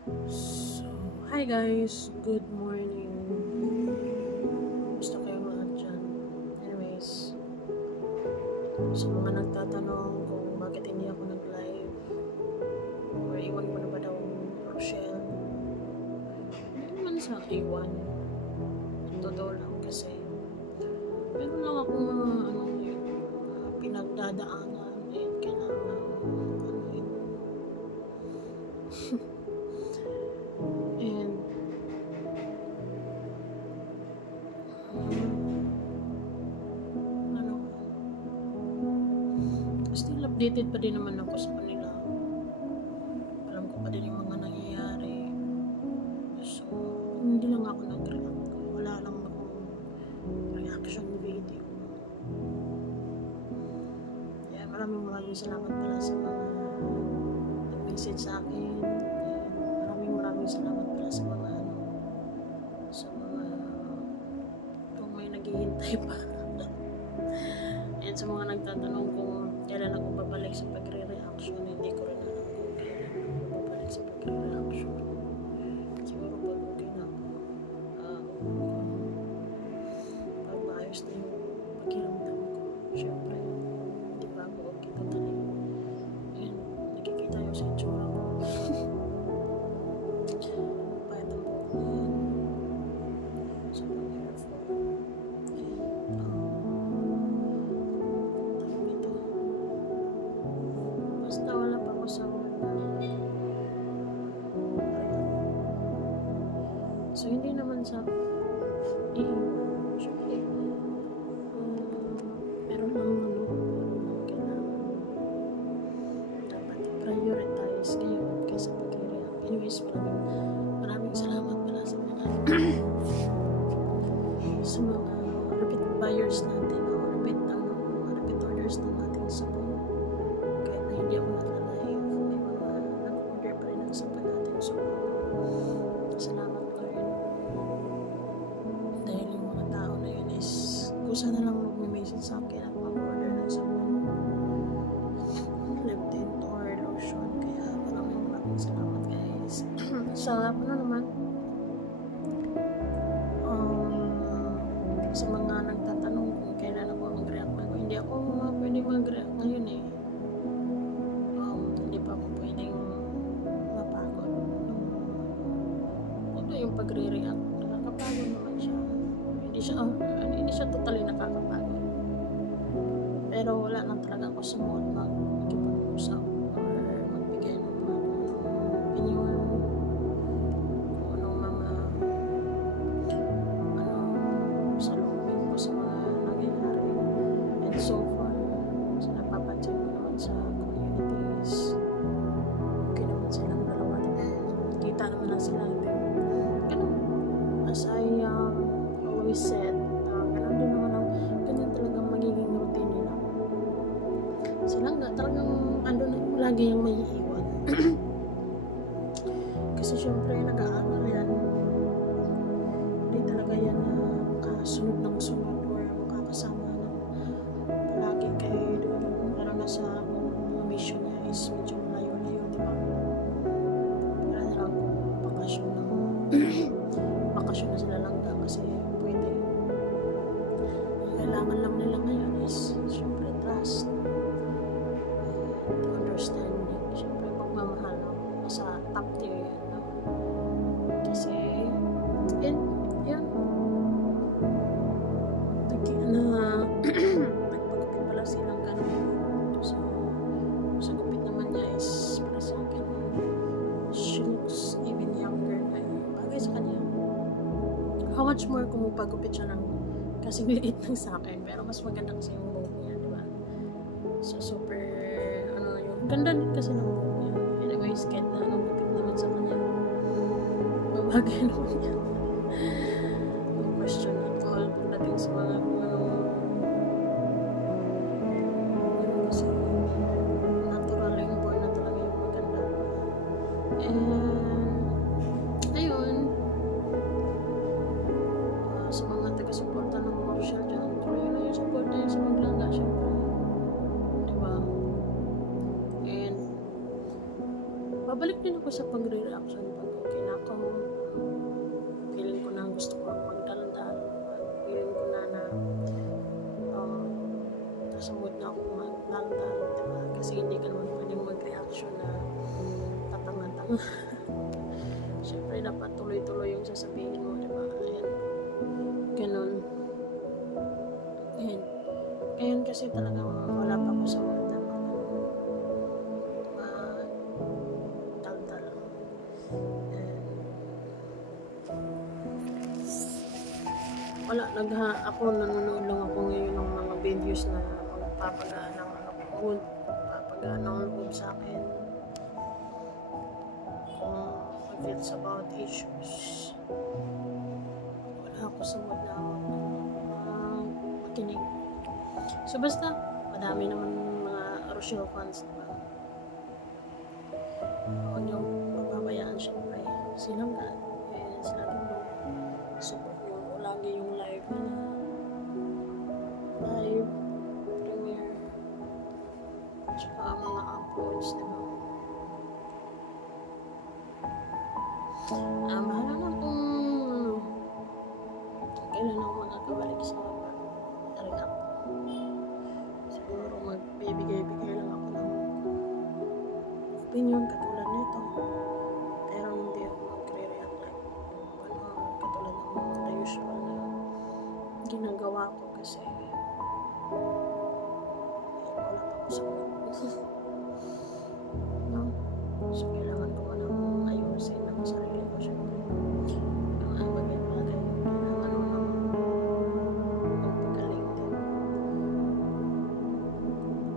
So, hi guys, good morning. Gusto kayong lahat dyan. Anyways, sa mga nagtatanong kung bakit hindi ako nag-live or iwan ko na ba daw Rochelle, hindi naman sa iwan. Totoo lang kasi meron lang akong mga pinagdadaanan and kailangan yun. And ano, still updated pa din naman ako sa kanila. Alam ko pa din yung mga nangyayari. So, hindi lang ako nag-react. Wala lang akong reaction video. Kaya maraming salamat pala sa mga nag-message sa akin. And maraming salamat pala sa mga kung may naghihintay pa. And sa mga nagtatanong kung kailan ako babalik sa pagre-reaction, hindi ko rin alam kung kailan ako babalik sa pagre-reaction. Siguro pag okay na ako, pag maayos na yung pakiramdam ko, syempre, hindi pa ako okay totally. And nakikita yung sa itsura ko. Pahit ang buhok na yan. Sobrang hair fall. Basta wala pa ako sa so hindi naman sa syempre meron lang kailangan dapat i-prioritize ngayon kaysa pag-react. Anyways, maraming salamat pala sa mga sa mga repeat buyers natin o repeat orders ng ating sabon. Kahit na hindi ako nag-live, may mga nag-order pa rin ng sabon natin. So, salamat Lord. Dahil yung mga tao na yun is kusa na lang mag-message sa akin at mag-order ng sabon. Lip tint or lotion. Kaya maraming salamat guys. Sa sa mga nagtatanong kung kailan ako mag-react na hindi ako pwede mag-react ngayon eh. Hindi pa ako pwedeng mapagod. Although yung pagre-react, nakakapagod naman siya. Hindi siya totally nakakapagod. Pero wala lang talaga ako sa mood makikipag-usap or magbigay ng mga opinion kung anong mga salubin ko sa mga nangyayari. And so far, sa napapansin ko naman sa communities, okay naman silang dalawa. Kita naman lang sila. As I always said, ganun din naman ganyan talagang magiging routine nila. Silang talagang lagi yung may iiwan. Kasi syempre nag-aaral yan. Hindi talaga yan kasunod ng sunod or makakasama ng palagi kayo doon. Pero nasa mga mission niya is medyo malayo-layo, di ba? Wala na lang bakasyon na sila lang kasi pwede. Kailangan lang nila ngayon is syempre trust and understanding. Syempre pagmamahal sa top tier yan. Kasi yan nagpagupit pala silang ganun. Sa gupit naman niya is para sa akin she looks even younger na bagay sa kanya. How much more kung magpagupit siya ng kasing liit ng sa akin, pero mas maganda kasi yung buhok niya, di ba? So super yung ganda din kasi ng buhok niya. Anyways, kahit na gupit naman sa kanya, babagay naman niya. No question at all pagdating sa mga kasi natural yung born na talaga yung maganda. And ayun, sa mga taga-suporta ng Rochelle dyan, tuloy na yung support na yun sa Maglangga, syempre. Diba? And babalik din ako sa pagre-reaction pag ako, feeling ko na gusto ko magdaldal. Feeling ko na nasa mood na ako magdaldal, diba? Kasi hindi ka naman pwedeng mag-reaction na tatanga-tanga. Siyempre, dapat tuloy-tuloy yung sasabihin mo, diba? Ayan. Ganun. Ayan. Ngayon kasi talagang wala pa ako sa mood na magdaldal. Wala, ako nanonood lang ako ngayon ng mga videos na magpapagaan ng mood, magpapagaan ng loob sa akin. Kung mag-feels about issues. Wala ako sa mood na makinig. So basta, madami naman mga Rochelle fans, diba? Huwag niyong papabayaan syempre. Silang ka. Sila din support nyo lagi yung live premiere, tsaka mga uploads, diba? Bahala na kung kailan ako makakabalik sa react. Siguro magbibigay-bigay lang ako ng opinion katulad nito, pero hindi ako magre-react like katulad ng mga usual na ginagawa ko kasi wala pa ako sa mood. No? So kailangan ko manang ayusin ang sarili ko syempre. Yung bagay-bagay kailangan mo nang magpagaling din.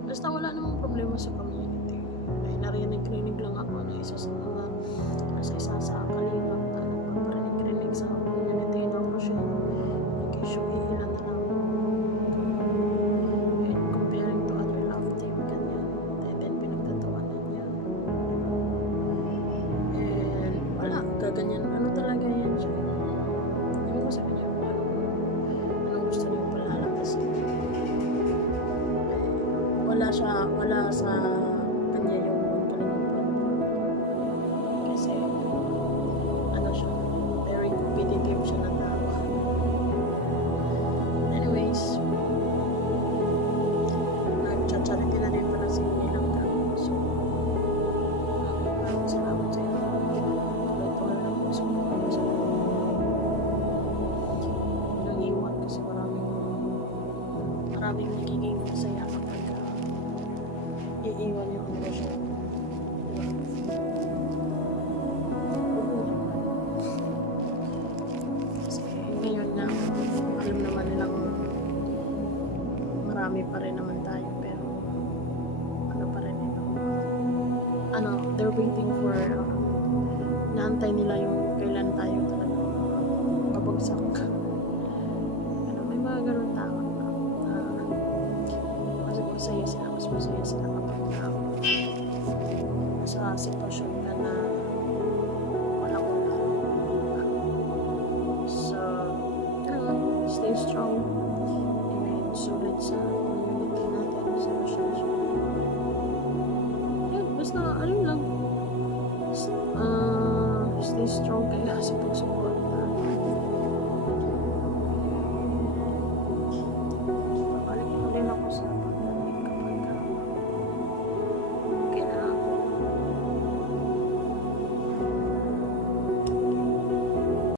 Basta wala namang problema sa community. Ay narinig lang ako na isa sa kalingap na nagpaparinig-rinig sa community ng Rochelle. Nag-issue ilan na lang. And comparing to other love team, ganyan. And then pinagtatawanan niya. And wala, gaganyan. Ano talaga yan siya? Hindi ko sa kanya kung anong gusto niyo palalabas. Wala sa kanya yung kalingap. Kasi ano siya, very competitive siya na tao. Anyways, nag-charity na din pala si Nilang ka. So, salamat sa inyo. Tuloy-tuloy lang po sa mga nag-iwan kasi maraming nagiging masaya kapag iiwan yung ano siya. Kasi ngayon na alam naman nilang marami pa rin naman tayo, pero ano pa rin ito, they're waiting for naantay nila yung kailan tayo talaga babagsak. May mga ganun tao mas masaya sila kapag sa sitwasyon na walang wala. So, stay strong and solid sa community natin, sa Rochelle. Basta, lang, stay strong kayo sa pagsupport